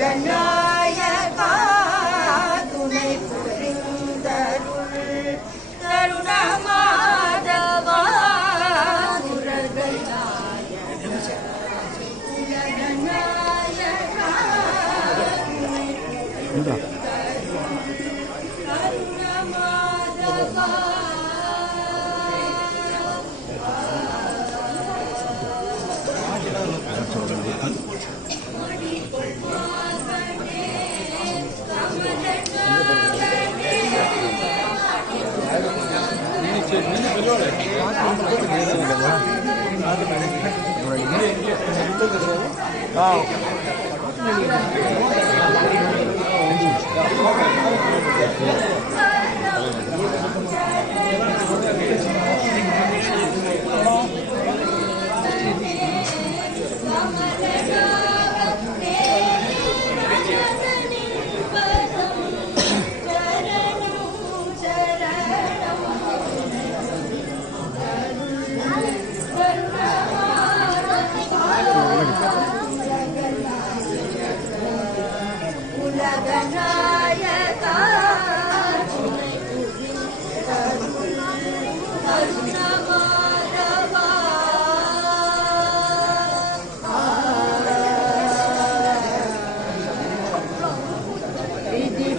உலகநாயகா துணை புரிந்தருள் தருணமாதவா உலகநாயகா உலகநாயகா చూడండి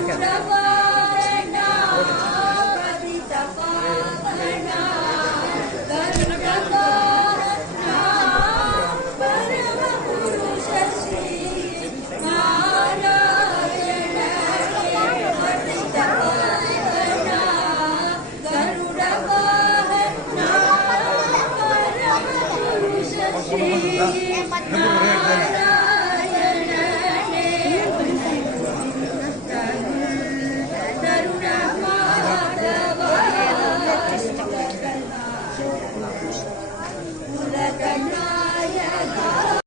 கருணவாரணா பதித. பாவனா